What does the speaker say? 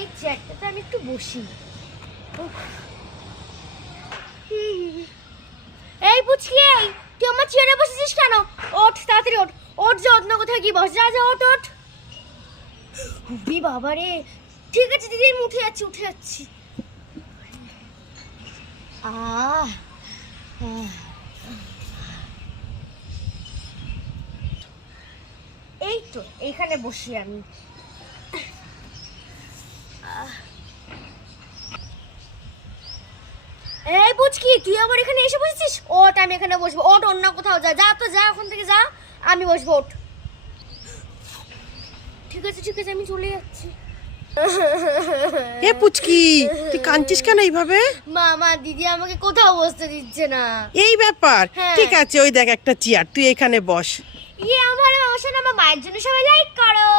এই চেয়ারটাতে আমি একটু বসি। এই পুচকি, এই তুই আমার চেয়ারে বসেছিস কেন? ওঠ তাড়াতাড়ি, ওঠ ওঠ, যে অন্য কোথায় কি বস, যা যা, ওঠ ওঠ। বাবা রে, ঠিক আছে দিদি, আমি উঠে যাচ্ছি উঠে যাচ্ছি। এই তো এইখানে বসি আমি। এই পুচকি, তুই আবার এখানে এসে বসেছিস? ওঠ, আমি এখানে বসবো। ওঠ, অন্য কোথাও যা, যা তো যা, ওখান থেকে যা, আমি বসবো। ওঠ। ঠিক আছে ঠিক আছে, আমি চলে যাচ্ছি। এ পুচকি, তুই কাঁদছিস কেন এইভাবে? মা দিদি আমাকে কোথাও বসতে দিচ্ছে না। এই ব্যাপার? হ্যাঁ। ঠিক আছে, ওই দেখ একটা চেয়ার, তুই এখানে বস। আমার মামার সাথে আমার মায়ের জন্য সবাই লাইক করো।